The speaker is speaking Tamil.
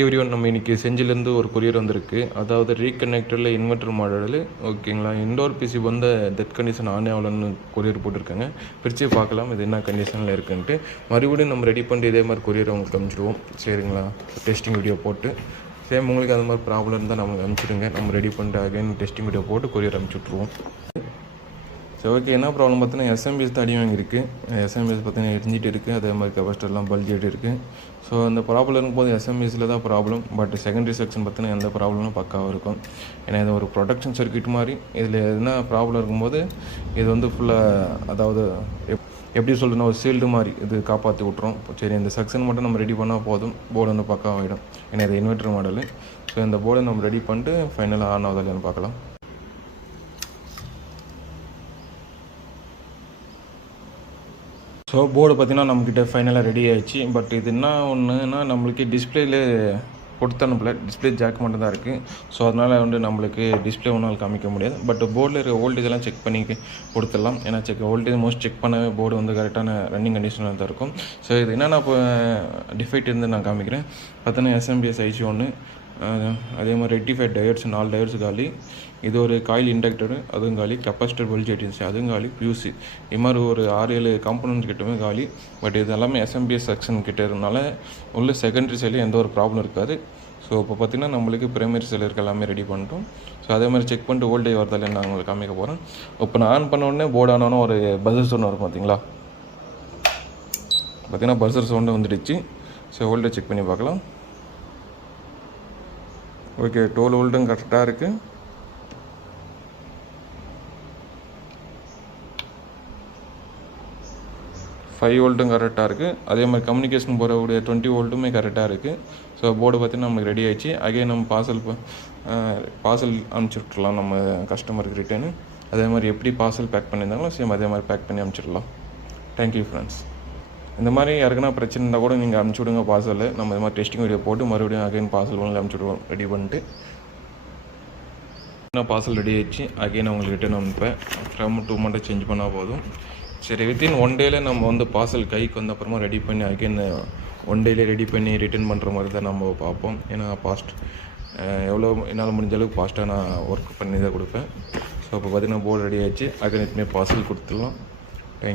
எவ்ரிவன் நம்ம இன்றைக்கி செஞ்சிலேருந்து ஒரு கொரியர் வந்திருக்கு. அதாவது ரீகனெக்டரில் இன்வெர்டர் மாடல். ஓகேங்களா, இண்டோர் பிசி வந்து டெத் கண்டிஷன் ஆனே ஆகலன்னு கொரியர் போட்டிருக்காங்க. பிரித்து பார்க்கலாம் இது என்ன கண்டிஷனில் இருக்குன்ட்டு. மறுபடியும் நம்ம ரெடி பண்ணிட்டு இதே மாதிரி கொரியர் உங்களுக்கு அனுப்பிச்சிடுவோம். சரிங்களா, டெஸ்டிங் வீடியோ போட்டு சேம் உங்களுக்கு அந்த மாதிரி ப்ராப்ளம் இருந்தால் நமக்கு அனுப்பிச்சிடுங்க. நம்ம ரெடி பண்ணிட்டு அகைன் டெஸ்டிங் வீடியோ போட்டு கொரியர் அனுப்பிச்சுட்ருவோம். சரி, ஓகே. என்ன ப்ராப்ளம் பார்த்தீங்கன்னா எஸ்எம்பிஎஸ் தான் அடி வாங்கியிருக்கு. எஸ்எம்பிஎஸ் பார்த்தீங்கன்னா எரிஞ்சிட்டு இருக்குது. அதே மாதிரி கெப்பாசிட்டர்லாம் பல்ஜிட்டு இருக்குது. ஸோ அந்த ப்ராப்ளம் இருக்கும்போது எஸ்எம்பிஎஸில் தான் ப்ராப்ளம். பட் செகண்டரி செக்ஷன் பார்த்தீங்கன்னா எந்த ப்ராப்ளமும் பக்காவாக இருக்கும். ஏன்னா இது ஒரு ப்ரொடக்ஷன் சர்க்யூட் மாதிரி. இதில் எதுனா ப்ராப்ளம் இருக்கும்போது இது வந்து ஃபுல்லாக, அதாவது எப்படி சொல்கிறதுனா ஒரு சீல்டு மாதிரி இது காப்பாற்றி விட்ரும். சரி, இந்த செக்ஷன் மட்டும் நம்ம ரெடி பண்ணால் போதும், போர்டு வந்து பக்காவாகிடும். ஏன்னா இது இன்வெர்டர் மாடலு. ஸோ இந்த போர்டை நம்ம ரெடி பண்ணிட்டு ஃபைனலாக ஆன் ஆகுதா இல்லையான்னு பார்க்கலாம். ஸோ போர்டு பார்த்திங்கன்னா நம்மக்கிட்ட ஃபைனலாக ரெடி ஆகிடுச்சு. பட் இது என்ன ஒன்றுனா நம்மளுக்கு டிஸ்பிளேல கொடுத்து அனுப்பல, டிஸ்பிளே ஜாக் மட்டும் தான் இருக்குது. ஸோ அதனால் வந்து நம்மளுக்கு டிஸ்பிளே ஒன்றால் காமிக்க முடியாது. பட் போர்டில் இருக்க வோல்டேஜெல்லாம் செக் பண்ணி கொடுத்துடலாம். ஏன்னா வோல்டேஜ் மோஸ்ட் செக் பண்ணவே போர்டு வந்து கரெக்டான ரன்னிங் கண்டிஷனில் தான் இருக்கும். ஸோ இது என்னென்ன இப்போ டிஃபெக்ட் இருந்து நான் காமிக்கிறேன். பார்த்தீங்கன்னா எஸ்எம்பிஎஸ் ஐசி ஒன்று, அதே மாதிரி ரெக்டிஃபைட் டயர்ஸ் 4 டயர்ஸ் காலி. இது ஒரு காயில் இண்டக்டரு, அதுவும் காலி. கெப்பாசிட்டர் பல்ஜெட்டின்ஸ் அதுவும் காலி. பியூசி இது மாதிரி ஒரு 6-7 காம்பனன்ட்ஸ் கிட்டவே காலி. பட் இது எல்லாமே எஸ்எம்பிஎஸ் செக்ஷன் கிட்டே இருந்தனால உள்ள செகண்டரி செல்லில் எந்த ஒரு ப்ராப்ளம் இருக்காது. ஸோ இப்போ பார்த்திங்கன்னா நம்மளுக்கு பிரைமரி செல் இருக்க எல்லாமே ரெடி பண்ணிட்டோம். ஸோ அதே மாதிரி செக் பண்ணிட்டு வோல்டேஜ் வரதில்லை நான் உங்களுக்கு காமிக்க போகிறேன். இப்போ நான் ஆன் பண்ண உடனே போர்டு ஆனோன்னு ஒரு பஸ்ஸர் சவுண்ட் வரும் பார்த்தீங்களா. பார்த்திங்கன்னா பஸ்ஸர் சவுண்டு வந்துடுச்சு. ஸோ வோல்டேஜ் செக் பண்ணி பார்க்கலாம். ஓகே, 12 வோல்ட்டும் கரெக்டாக இருக்குது. 5 வோல்ட்டும் கரெக்டாக இருக்குது. அதே மாதிரி கம்யூனிகேஷன் போகிறக்கூடிய 20 வோல்ட்டுமே கரெக்டாக இருக்குது. ஸோ போர்டு பார்த்திங்கன்னா நமக்கு ரெடி ஆகிடுச்சு. அகைன் நம்ம பார்சல் அனுப்பிச்சி விட்றலாம் நம்ம கஸ்டமருக்கு ரிட்டர்னு. அதே மாதிரி எப்படி பார்சல் பேக் பண்ணியிருந்தாங்களோ சேம் அதே மாதிரி பேக் பண்ணி அனுப்பிச்சிடலாம். Thank you friends. இந்த மாதிரி யாருக்குன்னா பிரச்சனை இருந்தால் கூட நீங்கள் அனுப்பிச்சி விடுங்க பார்சல். நம்ம இது மாதிரி டெஸ்டிங் வீடியோ போட்டு மறுபடியும் அகைன் பார்சல் பண்ணி அனுப்பிச்சி விடுவோம் ரெடி பண்ணிட்டு. பார்சல் ரெடி ஆகிடுச்சு. அகைன் உங்களுக்கு ரிட்டர்ன் அனுப்பேன். ஃப்ரம் 2 மட்டும் சேஞ்ச் பண்ணால் போதும். சரி, வித்தின் 1 டேயில் நம்ம வந்து பார்சல் கைக்கு வந்த அப்புறமா ரெடி பண்ணி அகைன் 1 டேலே ரெடி பண்ணி ரிட்டர்ன் பண்ணுற மாதிரி தான் நம்ம பார்ப்போம். ஏன்னா எவ்வளோ என்னால் முடிஞ்ச அளவுக்கு ஃபாஸ்ட்டாக நான் ஒர்க் பண்ணி தான் கொடுப்பேன். ஸோ இப்போ பார்த்திங்கன்னா போர்டு ரெடி ஆகிடுச்சு. அகைன் பார்சல் கொடுத்துடலாம். தேங்க்யூ.